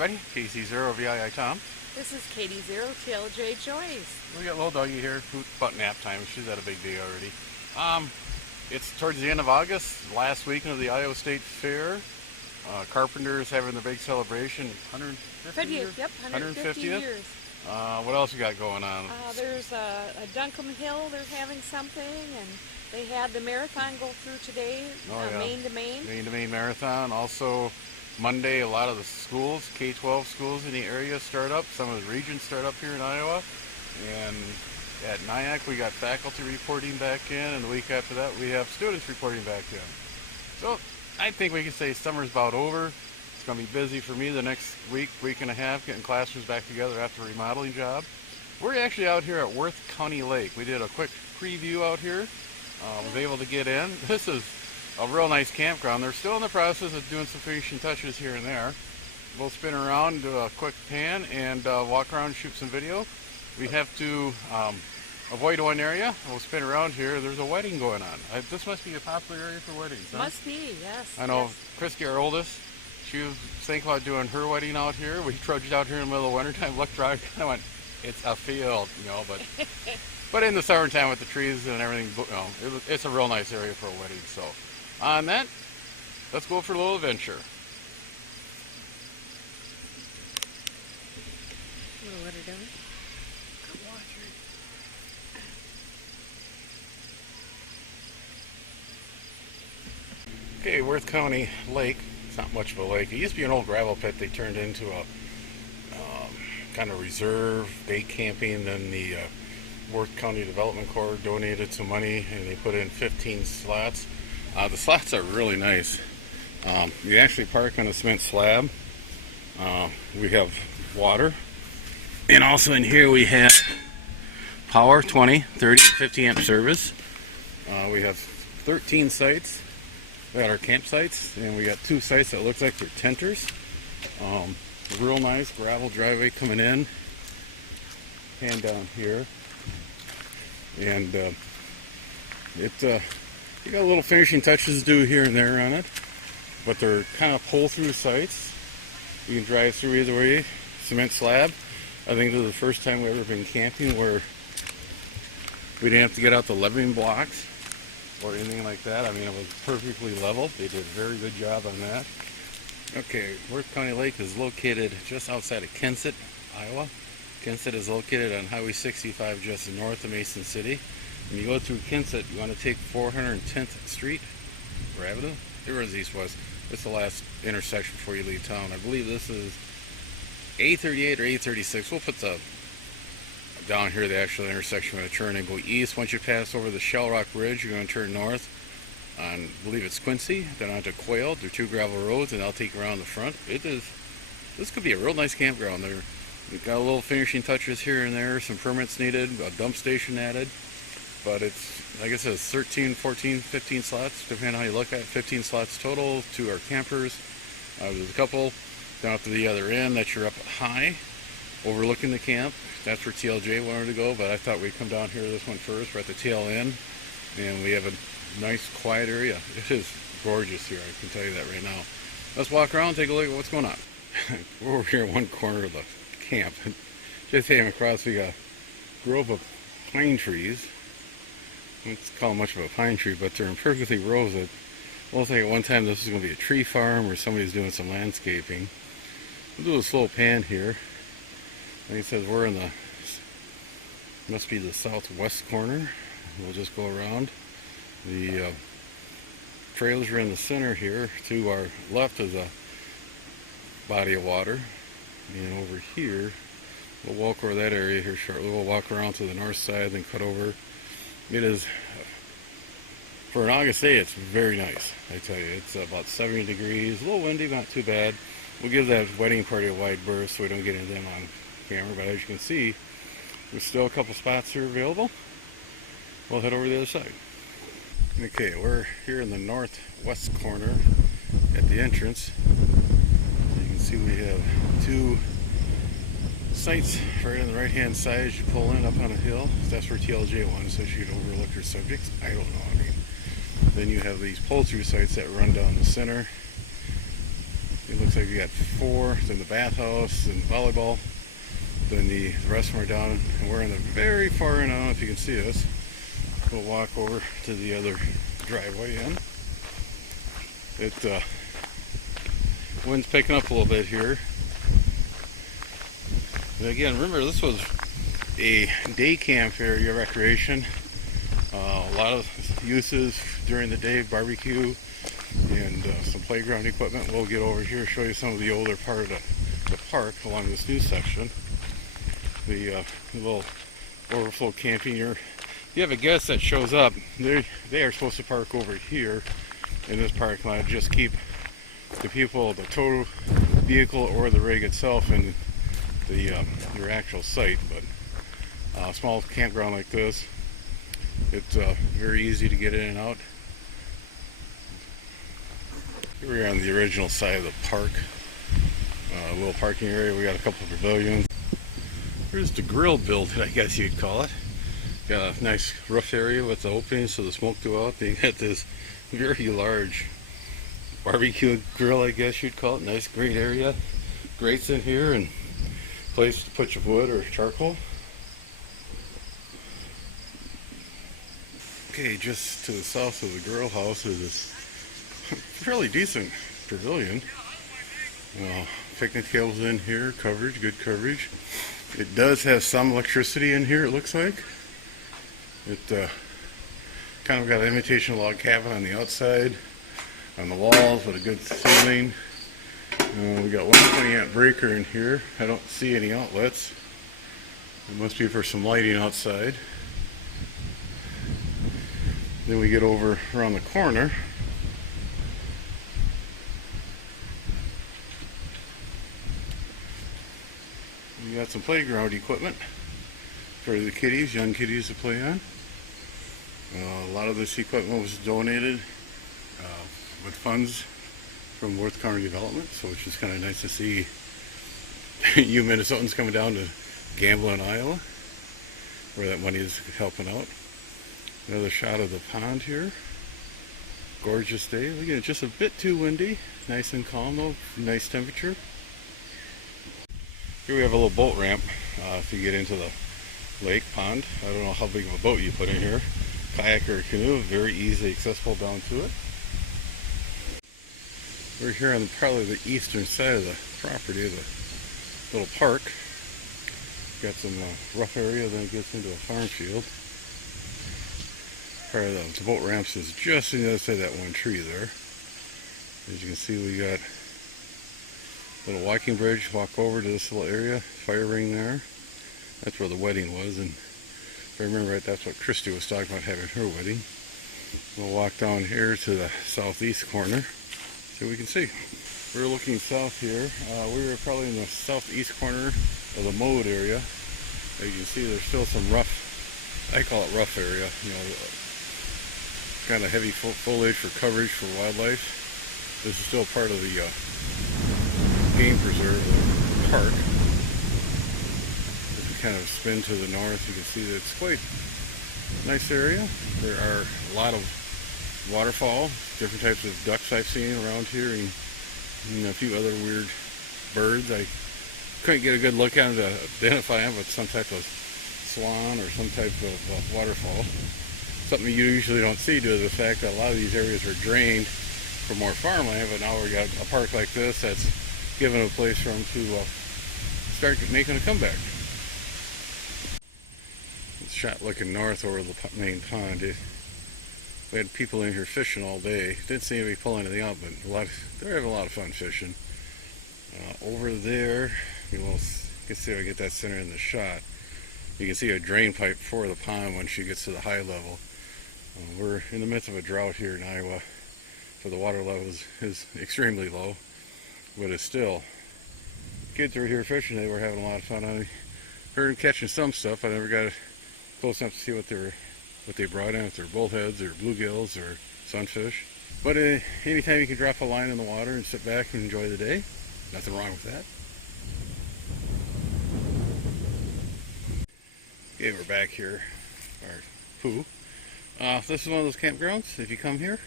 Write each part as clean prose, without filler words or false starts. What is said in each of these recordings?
everybody. KC0VII Tom. This is Katie Zero, TLJ Joyce. We got little doggy here, about nap time. She's had a big day already. It's towards the end of August, last weekend of the Iowa State Fair. Carpenter's having their big celebration, 150 years? Yep, 150 years. What else you got going on? There's a Duncombe Hill, they're having something, and they had the marathon go through today, Maine to Maine. Maine to Maine marathon. Also, Monday, a lot of the schools, K-12 schools in the area start up. Some of the regions start up here in Iowa. And at Nyack, we got faculty reporting back in, and the week after that, we have students reporting back in. So, I think we can say summer's about over. It's going to be busy for me the next week and a half, getting classrooms back together after a remodeling job. We're actually out here at Worth County Lake. We did a quick preview out here. Was able to get in. This is a real nice campground. They're still in the process of doing some finishing touches here and there. We'll spin around, do a quick pan, and walk around and shoot some video. We have to avoid one area. We'll spin around here. There's a wedding going on. This must be a popular area for weddings, huh? Must be, yes. I know. Yes. Christy, our oldest, she was thinking about doing her wedding out here. We trudged out here in the middle of wintertime, looked around, kind of went, it's a field, but but in the summertime with the trees and everything, it's a real nice area for a wedding. So on that, let's go for a little adventure. Little water down. Good watching. Okay, Worth County Lake. It's not much of a lake. It used to be an old gravel pit. They turned into a kind of reserve, day camping. Then the Worth County Development Corps donated some money, and they put in 15 slots. The slots are really nice. You actually park on a cement slab. We have water. And also in here we have power, 20, 30, 50 amp service. We have 13 sites. We got our campsites, and we got 2 sites that look like they're tenters. Real nice gravel driveway coming in and down here. And you got little finishing touches to do here and there on it, but they're kind of pull-through sites. You can drive through either way. Cement slab. I think this is the first time we've ever been camping where we didn't have to get out the living blocks or anything like that. I mean, it was perfectly level. They did a very good job on that. Okay, Worth County Lake is located just outside of Kensett, Iowa. Kensett is located on Highway 65 just north of Mason City. When you go through Kensett, you want to take 410th Street or Avenue. It runs east-west. It's the last intersection before you leave town. I believe this is A38 or A36. We'll put the down here the actual intersection. We're going to turn and go east. Once you pass over the Shell Rock Bridge, you're going to turn north on, I believe it's Quincy, then onto Quail. There are 2 gravel roads, and I'll take you around the front. This could be a real nice campground. We've got a little finishing touches here and there, some permits needed, a dump station added. But it's, like I said, 13, 14, 15 slots, depending on how you look at it. 15 slots total, 2 are campers. There's a couple down to the other end that you're up high, overlooking the camp. That's where TLJ wanted to go, but I thought we'd come down here to this one first. We're at the tail end, and we have a nice, quiet area. It is gorgeous here, I can tell you that right now. Let's walk around and take a look at what's going on. We're over here in one corner of the camp. Just heading across, we got a grove of pine trees. I don't call them much of a pine tree, but they're in perfectly rows. It looks like at one time this is going to be a tree farm or somebody's doing some landscaping. We'll do a slow pan here. Like I said, we're in the, must be the southwest corner. We'll just go around. The trailers are in the center here. To our left is a body of water. And over here, we'll walk over that area here shortly. We'll walk around to the north side, then cut over. It is, for an August day, it's very nice. I tell you, it's about 70 degrees, a little windy, not too bad. We'll give that wedding party a wide berth so we don't get into them on camera, but as you can see, there's still a couple spots here available. We'll head over to the other side. Okay, we're here in the northwest corner at the entrance. You can see we have 2 sites right on the right hand side as you pull in up on a hill. That's where TLJ wanted, so she could overlook her subjects. I don't know, I mean. Then you have these pull-through sites that run down the center. It looks like we got 4, then the bathhouse and volleyball. Then the rest of them are down, and we're in the very far end. I don't know if you can see us. We'll walk over to the other driveway in. Wind's picking up a little bit here. And again, remember this was a day camp area, recreation. A lot of uses during the day, barbecue, and some playground equipment. We'll get over here, show you some of the older part of the park along this new section. The little overflow camping. You have a guest that shows up, they are supposed to park over here in this parking lot. Just keep the people, the tow vehicle or the rig itself in your actual site. But a small campground like this, it's very easy to get in and out. Here we are on the original side of the park. A little parking area. We got a couple of pavilions. Here's the grill build, I guess you'd call it. Got a nice roof area with the openings so the smoke go out. They got this very large barbecue grill, I guess you'd call it. Nice green area. Grates in here and place to put your wood or charcoal. Okay, just to the south of the grill house is this fairly decent pavilion. Picnic tables in here, coverage, good coverage. It does have some electricity in here, it looks like. It kind of got an imitation log cabin on the outside, on the walls with a good ceiling. We got 120 amp breaker in here. I don't see any outlets. It must be for some lighting outside. Then we get over around the corner. We got some playground equipment for the kiddies, young kiddies to play on. A lot of this equipment was donated with funds from Worth County Development, so it's just kind of nice to see you Minnesotans coming down to gamble in Iowa, where that money is helping out. Another shot of the pond here. Gorgeous day. Look at it, just a bit too windy. Nice and calm though, nice temperature. Here we have a little boat ramp to get into the lake pond. I don't know how big of a boat you put in here. Kayak or canoe, very easily accessible down to it. We're here on probably the eastern side of the property, the little park. Got some rough area, then it gets into a farm field. Part of the boat ramps is just on the other side of that one tree there. As you can see, we got a little walking bridge. Walk over to this little area, fire ring there. That's where the wedding was, and if I remember right, that's what Christy was talking about, having her wedding. We'll walk down here to the southeast corner so we can see. We're looking south here. We were probably in the southeast corner of the mowed area. As you can see, there's still some rough, I call it rough area, you know, kind of heavy foliage for coverage for wildlife. This is still part of the game preserve, the park. If you kind of spin to the north, you can see that it's quite a nice area. There are a lot of waterfall, different types of ducks I've seen around here, and a few other weird birds. I couldn't get a good look at them to identify them, but some type of swan or some type of waterfall. Something you usually don't see due to the fact that a lot of these areas are drained for more farmland, but now we got a park like this that's given a place for them to start making a comeback. It's shot looking north over the main pond. We had people in here fishing all day. Didn't seem to be pulling anything out, but they're having a lot of fun fishing. Over there, you can see if I get that center in the shot. You can see a drain pipe for the pond when she gets to the high level. We're in the midst of a drought here in Iowa, so the water level is extremely low, but it's still. Kids were here fishing. They were having a lot of fun. I heard them catching some stuff. I never got close enough to see what they brought in, if they're bullheads or bluegills or sunfish. But anytime you can drop a line in the water and sit back and enjoy the day, nothing wrong with that. Okay, we're back here, our poo. This is one of those campgrounds. If you come here,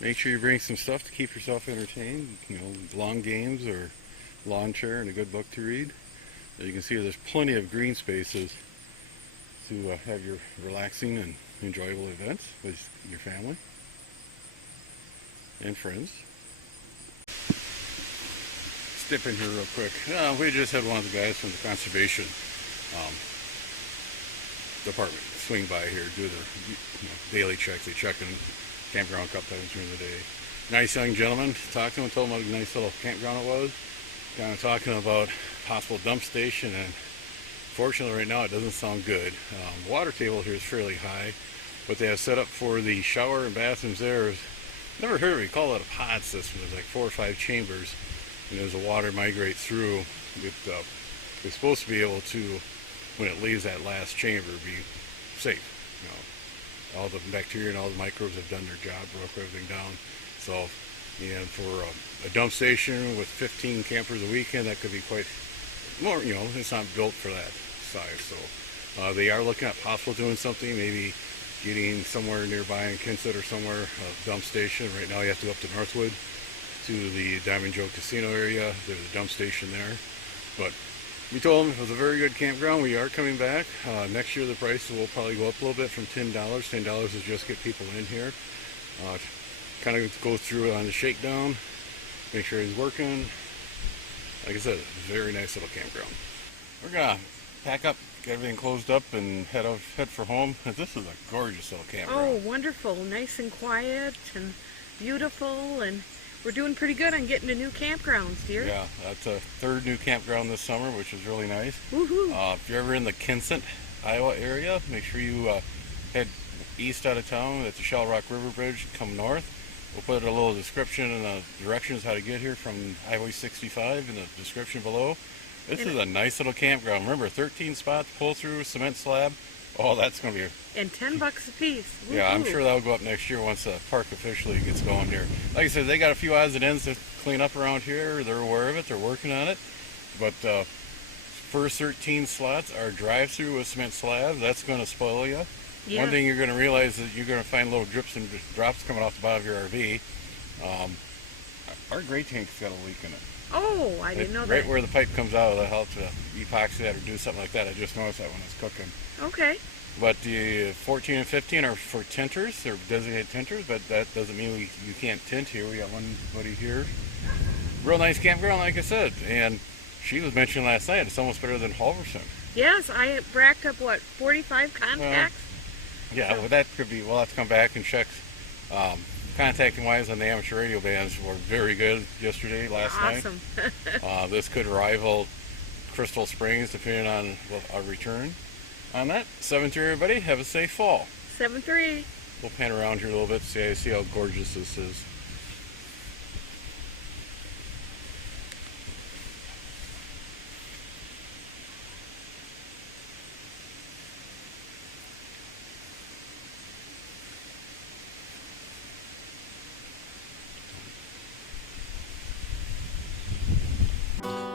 Make sure you bring some stuff to keep yourself entertained. You know, long games or lawn chair and a good book to read. As you can see, there's plenty of green spaces to have your relaxing and enjoyable events with your family and friends. Step in here real quick. We just had one of the guys from the conservation department swing by here, do their daily checks. They check in campground a couple times during the day. Nice young gentleman. Talked to him, told him what a nice little campground it was. Kind of talking about possible dump station, and fortunately right now it doesn't sound good. The water table here is fairly high. What they have set up for the shower and bathrooms there is, never heard of it. We call it a pod system. There's like 4 or 5 chambers, and as the water migrates through, it's supposed to be able to, when it leaves that last chamber, be safe. You know, all the bacteria and all the microbes have done their job, broke everything down. So, and for a dump station with 15 campers a weekend, that could be quite more. You know, it's not built for that size. So they are looking at possible doing something, maybe getting somewhere nearby in Kensett or somewhere a dump station. Right now you have to go up to Northwood to the Diamond Joe Casino area. There's a dump station there. But we told them it was a very good campground. We are coming back. Next year the price will probably go up a little bit from $10. $10 is just get people in here. Kind of go through it on the shakedown, make sure he's working. Like I said, very nice little campground. We're gonna pack up, get everything closed up, and head for home. This is a gorgeous little campground. Oh, wonderful. Nice and quiet and beautiful, and we're doing pretty good on getting to new campgrounds, dear. Yeah, that's a 3rd new campground this summer, which is really nice. Woohoo! If you're ever in the Kensett, Iowa area, make sure you head east out of town at the Shell Rock River Bridge, come north. We'll put a little description and directions how to get here from Highway 65 in the description below. This is a nice little campground. Remember, 13 spots, pull through, cement slab. Oh, that's going to be And $10 a piece. Woo-hoo. Yeah, I'm sure that'll go up next year once the park officially gets going here. Like I said, they got a few odds and ends to clean up around here. They're aware of it. They're working on it. But first 13 slots are drive-through with cement slab. That's going to spoil you. Yeah. One thing you're going to realize is you're going to find little drips and drops coming off the bottom of your RV. Our gray tank's got a leak in it. Oh, I didn't know that. Right where the pipe comes out, it'll help to epoxy that or do something like that. I just noticed that when I was cooking. Okay. But the 14 and 15 are for tinters. They're designated tinters, but that doesn't mean you can't tint here. We got one buddy here. Real nice campground, like I said. And she was mentioning last night, it's almost better than Halverson. Yes, I racked up, 45 contacts? Yeah, well, that could be, we'll have to come back and check. Contacting wise on the amateur radio bands were very good yesterday, last night. Awesome. This could rival Crystal Springs depending on our return on that. 7-3 everybody, have a safe fall. 7-3. We'll pan around here a little bit to see how gorgeous this is.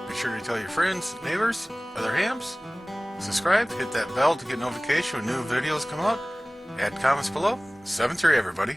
Be sure to tell your friends, neighbors, other hams. Subscribe, hit that bell to get notification when new videos come out. Add comments below. 7-3 everybody.